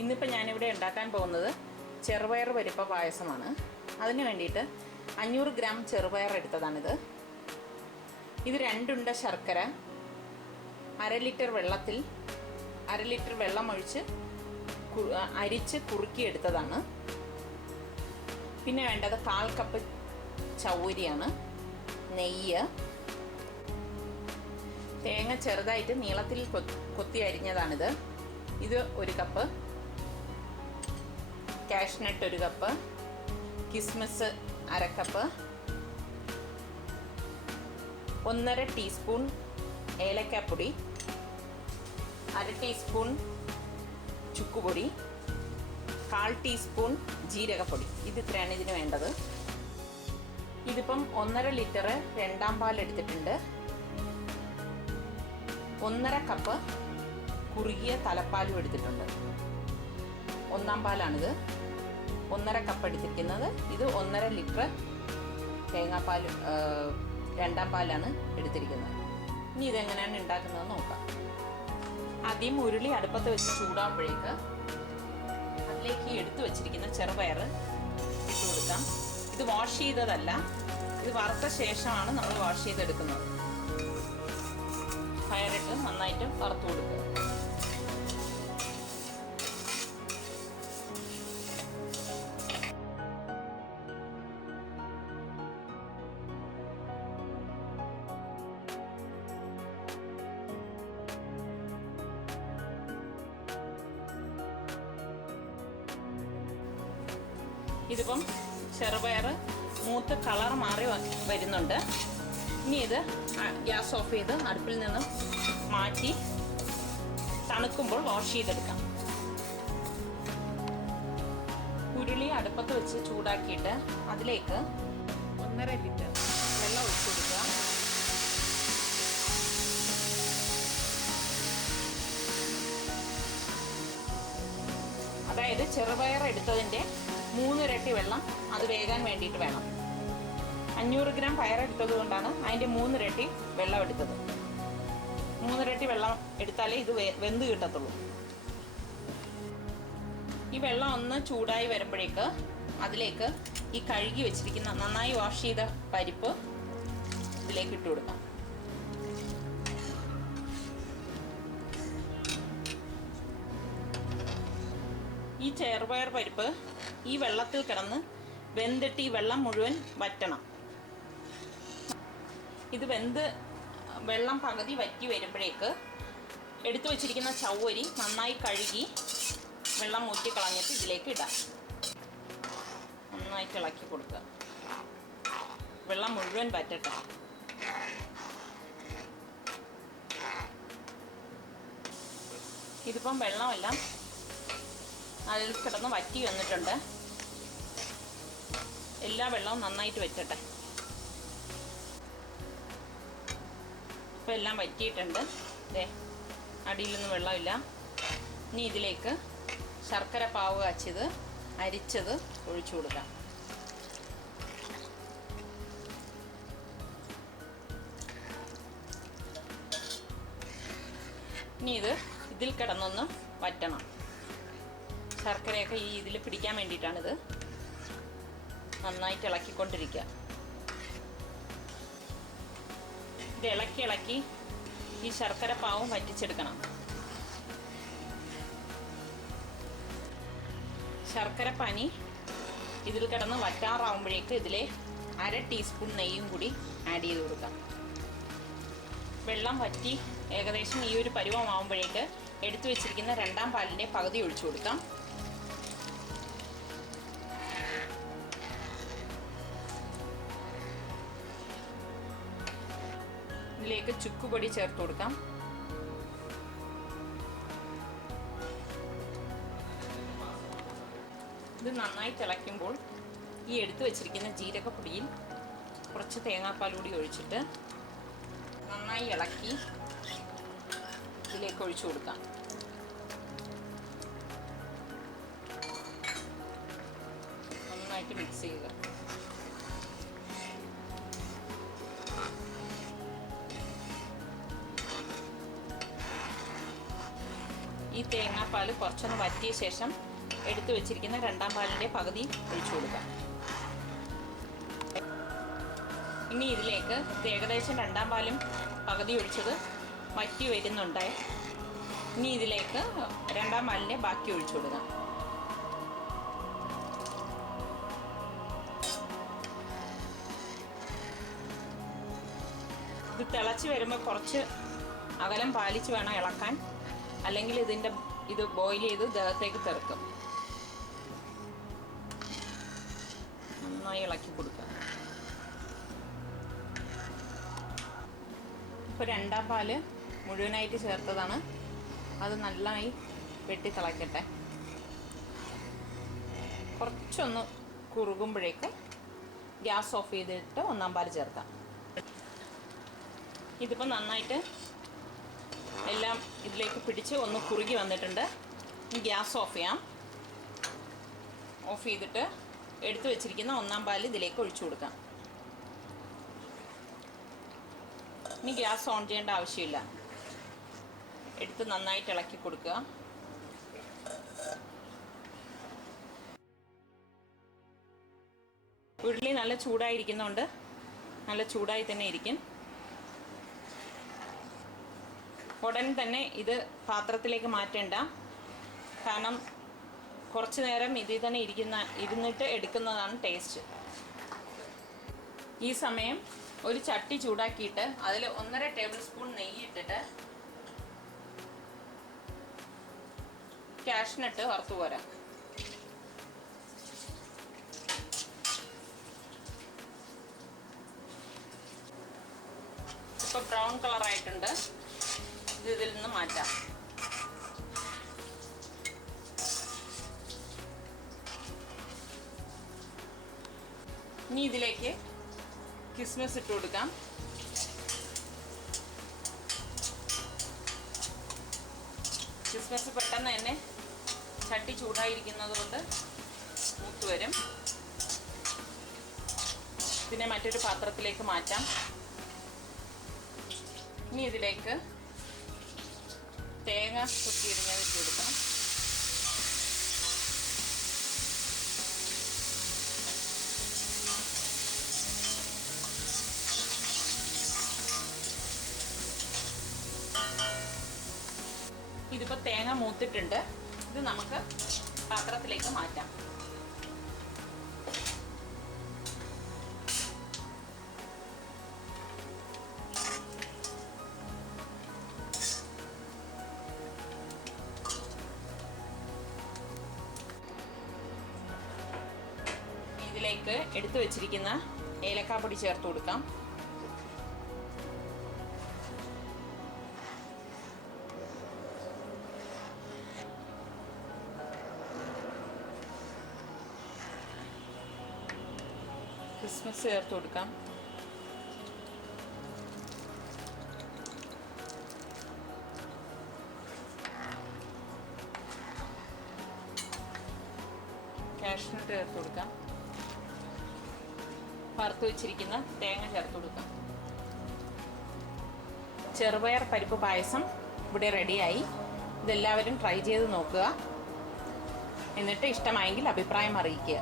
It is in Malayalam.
ഇന്നിപ്പോൾ ഞാനിവിടെ ഉണ്ടാക്കാൻ പോകുന്നത് ചെറുപയർ പരിപ്പ് പായസമാണ്. അതിന് വേണ്ടിയിട്ട് 500 ഗ്രാം ചെറുപയർ എടുത്തതാണിത്. ഇത് 2 ഉണ്ട ശർക്കര, 1/2 ലിറ്റർ വെള്ളത്തിൽ 1/2 ലിറ്റർ വെള്ളം ഒഴിച്ച് അരിച്ച് കുറുക്കിയെടുത്തതാണ്. പിന്നെ വേണ്ടത് 1/4 കപ്പ് ചൗരിയാണ്, നെയ്യ്, തേങ്ങ ചെറുതായിട്ട് നീളത്തിൽ കൊത്തി അരിഞ്ഞതാണിത്. ഇത് 1 കപ്പ്, കാഷ്നട്ട് 1 കപ്പ്, കിസ്മിസ് 1/2 കപ്പ്, 1/2 ടീസ്പൂൺ ഏലക്കാപ്പൊടി, 1/2 ടീസ്പൂൺ ചുക്കുപൊടി, 1/4 ടീസ്പൂൺ ജീരകപ്പൊടി. ഇത് ഇത്രയാണ് ഇതിന് വേണ്ടത്. ഇതിപ്പം 1.5 ലിറ്റർ രണ്ടാം പാൽ എടുത്തിട്ടുണ്ട്. 1.5 കപ്പ് കുറുകിയ തലപ്പാലും എടുത്തിട്ടുണ്ട്. ഒന്നാം പാലാണിത്. 1.5 കപ്പ് എടുത്തിരിക്കുന്നത്. ഇത് 1.5 ലിറ്റർ തേങ്ങാപ്പാൽ രണ്ടാം പാലാണ് എടുത്തിരിക്കുന്നത്. ഇനി ഇതെങ്ങനെയാണ് ഉണ്ടാക്കുന്നത് നോക്കാം. ആദ്യം ഉരുളി അടുപ്പത്ത് വെച്ച് ചൂടാകുമ്പോഴേക്ക് അതിലേക്ക് എടുത്തു വെച്ചിരിക്കുന്ന ചെറുപയർ ഇട്ട് കൊടുക്കാം. ഇത് വാഷ് ചെയ്തതല്ല, ഇത് വറുത്ത ശേഷമാണ് നമ്മൾ വാഷ് ചെയ്തെടുക്കുന്നത്. പയറിട്ട് നന്നായിട്ട് വറുത്ത് കൊടുക്കുക. ഇതിപ്പം ചെറുപയർ മൂത്ത് കളർ മാറി വരുന്നുണ്ട്. ഇനി ഇത് ഗ്യാസ് ഓഫ് ചെയ്ത് അടുപ്പിൽ നിന്ന് മാറ്റി തണുക്കുമ്പോൾ വാഷ് ചെയ്തെടുക്കാം. ഉരുളി അടുപ്പത്ത് വെച്ച് ചൂടാക്കിയിട്ട് അതിലേക്ക് 1.5 ലിറ്റർ വെള്ളം ഒഴിച്ചു കൊടുക്കുക. അതായത് ചെറുപയർ എടുത്തതിൻ്റെ 3 ഇരട്ടി വെള്ളം അത് വേകാൻ വേണ്ടിയിട്ട് വേണം. 500 ഗ്രാം പയറെടുത്തത് കൊണ്ടാണ് അതിൻ്റെ 3 ഇരട്ടി വെള്ളം എടുത്തത്. 3 ഇരട്ടി വെള്ളം എടുത്താലേ ഇത് വെന്ത് കിട്ടത്തുള്ളൂ. ഈ വെള്ളം ഒന്ന് ചൂടായി വരുമ്പോഴേക്ക് അതിലേക്ക് ഈ കഴുകി വെച്ചിരിക്കുന്ന നന്നായി വാഷ് ചെയ്ത പരിപ്പ് ഇതിലേക്ക് ഇട്ട് കൊടുക്കാം. ഈ ചെറുപയർ പരിപ്പ് ഈ വെള്ളത്തിൽ കിടന്ന് വെന്തിട്ട് ഈ വെള്ളം മുഴുവൻ വറ്റണം. ഇത് വെന്ത് വെള്ളം പകുതി വറ്റി വരുമ്പോഴേക്ക് എടുത്തു വച്ചിരിക്കുന്ന ചവ്വരി നന്നായി കഴുകി വെള്ളം ഊറ്റിക്കളഞ്ഞിട്ട് ഇതിലേക്ക് ഇടാം. നന്നായിട്ട് ഇളക്കി കൊടുക്കുക. വെള്ളം മുഴുവൻ വറ്റട്ടെ. ഇതിപ്പം വെള്ളമെല്ലാം അതിൽ കിടന്ന് വറ്റി വന്നിട്ടുണ്ട്. എല്ലാ വെള്ളവും നന്നായിട്ട് വറ്റട്ടെ. ഇപ്പം എല്ലാം വറ്റിയിട്ടുണ്ട്. ദേ അടിയിലൊന്നും വെള്ളമില്ല. ഇനി ഇതിലേക്ക് ശർക്കര പാവ് കാച്ചിയത് അരിച്ചത് ഒഴിച്ചു കൊടുക്കാം. ഇനി ഇതിൽ കിടന്നൊന്ന് വറ്റണം. ശർക്കരയൊക്കെ ഈ ഇതിൽ പിടിക്കാൻ വേണ്ടിയിട്ടാണിത്. നന്നായിട്ട് ഇളക്കിക്കൊണ്ടിരിക്കുക. ഇത് ഇളക്കി ഈ ശർക്കര പാവും വറ്റിച്ചെടുക്കണം. ശർക്കര പാനി ഇതിൽ കിടന്ന് വറ്റാറാവുമ്പോഴേക്ക് ഇതിലെ 1/2 ടീസ്പൂൺ നെയ്യും കൂടി ആഡ് ചെയ്ത് കൊടുക്കാം. വെള്ളം വറ്റി ഏകദേശം ഈ ഒരു പരുവമാവുമ്പോഴേക്ക് എടുത്തു വെച്ചിരിക്കുന്ന രണ്ടാം പാലിൻ്റെ പകുതി ഒഴിച്ചു കൊടുക്കാം. ഇതിലേക്ക് ചുക്കുപൊടി ചേർത്ത് കൊടുക്കാം. ഇത് നന്നായി തിളയ്ക്കുമ്പോൾ ഈ എടുത്തു വച്ചിരിക്കുന്ന ജീരകപ്പൊടിയിൽ കുറച്ച് തേങ്ങാപ്പാൽ കൂടി ഒഴിച്ചിട്ട് നന്നായി ഇളക്കി ഇതിലേക്ക് ഒഴിച്ചു കൊടുക്കാം. നന്നായിട്ട് മിക്സ് ചെയ്യുക. ഈ ഈ തേങ്ങാപ്പാൽ കുറച്ചൊന്ന് വറ്റിയ ശേഷം എടുത്തു വെച്ചിരിക്കുന്ന രണ്ടാം പാലിൻ്റെ പകുതി ഒഴിച്ചു കൊടുക്കാം. ഇനി ഇതിലേക്ക് ഏകദേശം രണ്ടാം പാലും പകുതി ഒഴിച്ചത് വറ്റി വരുന്നുണ്ട്. ഇനി ഇതിലേക്ക് രണ്ടാം പാലിൻ്റെ ബാക്കി ഒഴിച്ചു കൊടുക്കാം. ഇത് തിളച്ച് വരുമ്പോൾ കുറച്ച് അകലം പാലിച്ച് വേണം ഇളക്കാൻ, അല്ലെങ്കിൽ ഇത് ബോയിൽ ചെയ്ത് ദേഹത്തേക്ക് തെറുക്കും. നന്നായി ഇളക്കി കൊടുക്കുക. ഇപ്പോൾ രണ്ടാം പാല് മുഴുവനായിട്ട് ചേർത്തതാണ്. അത് നന്നായി വെട്ടി തിളയ്ക്കട്ടെ. കുറച്ചൊന്ന് കുറുകുമ്പോഴേക്ക് ഗ്യാസ് ഓഫ് ചെയ്തിട്ട് ഒന്നാം പാല് ചേർക്കാം. ഇതിപ്പോൾ നന്നായിട്ട് എല്ലാം ഇതിലേക്ക് പിടിച്ച് ഒന്ന് കുറുകി വന്നിട്ടുണ്ട്. ഇനി ഗ്യാസ് ഓഫ് ചെയ്യാം. ഓഫ് ചെയ്തിട്ട് എടുത്തു വെച്ചിരിക്കുന്ന ഒന്നാം പാല് ഇതിലേക്ക് ഒഴിച്ചു കൊടുക്കാം. ഇനി ഗ്യാസ് ഓൺ ചെയ്യേണ്ട ആവശ്യമില്ല. എടുത്ത് നന്നായിട്ട് ഇളക്കി കൊടുക്കുക. ഉരുളി നല്ല ചൂടായിരിക്കുന്നതുകൊണ്ട് നല്ല ചൂടായി തന്നെ ഇരിക്കും. ഉടൻ തന്നെ ഇത് പാത്രത്തിലേക്ക് മാറ്റേണ്ട. കാരണം കുറച്ച് നേരം ഇതിൽ തന്നെ ഇരുന്നിട്ട് എടുക്കുന്നതാണ് ടേസ്റ്റ്. ഈ സമയം ഒരു ചട്ടി ചൂടാക്കിയിട്ട് അതിൽ 1.5 ടേബിൾ സ്പൂൺ നെയ്യ് ഇട്ടിട്ട് കാഷ്നട്ട് വറുത്തു പോരാം. ഇപ്പോൾ ബ്രൗൺ കളറായിട്ടുണ്ട്. ഇതിൽ നിന്ന് മാറ്റാം. ഇനി ഇതിലേക്ക് കിസ്മിസ് ഇട്ട് കൊടുക്കാം. കിസ്മിസ് പെട്ടെന്ന് തന്നെ ചട്ടി ചൂടായിരിക്കുന്നത് കൊണ്ട് മൂത്ത് വരും. ഇതിനെ മറ്റൊരു പാത്രത്തിലേക്ക് മാറ്റാം. ഇനി ഇതിലേക്ക് തേങ്ങ കൊത്തിയിരുന്നത് ഇട്ട് കൊടുക്കണം. ഇതിപ്പോൾ തേങ്ങ മൂത്തിട്ടുണ്ട്. ഇത് നമുക്ക് പാത്രത്തിലേക്ക് മാറ്റാം. ഇതിലേക്ക് എടുത്തു വെച്ചിരിക്കുന്ന ഏലക്കാപ്പൊടി ചേർത്ത് കൊടുക്കാം. കിസ്മിസ് ചേർത്ത് കൊടുക്കാം. കാഷ്നട്ട് ചേർത്ത് കൊടുക്കാം. വറുത്ത് വെച്ചിരിക്കുന്ന തേങ്ങ ചേർത്ത് കൊടുക്കാം. ചെറുപയർ പരിപ്പ് പായസം ഇവിടെ റെഡിയായി. ഇതെല്ലാവരും ട്രൈ ചെയ്ത് നോക്കുക. എന്നിട്ട് ഇഷ്ടമായെങ്കിൽ അഭിപ്രായം അറിയിക്കുക.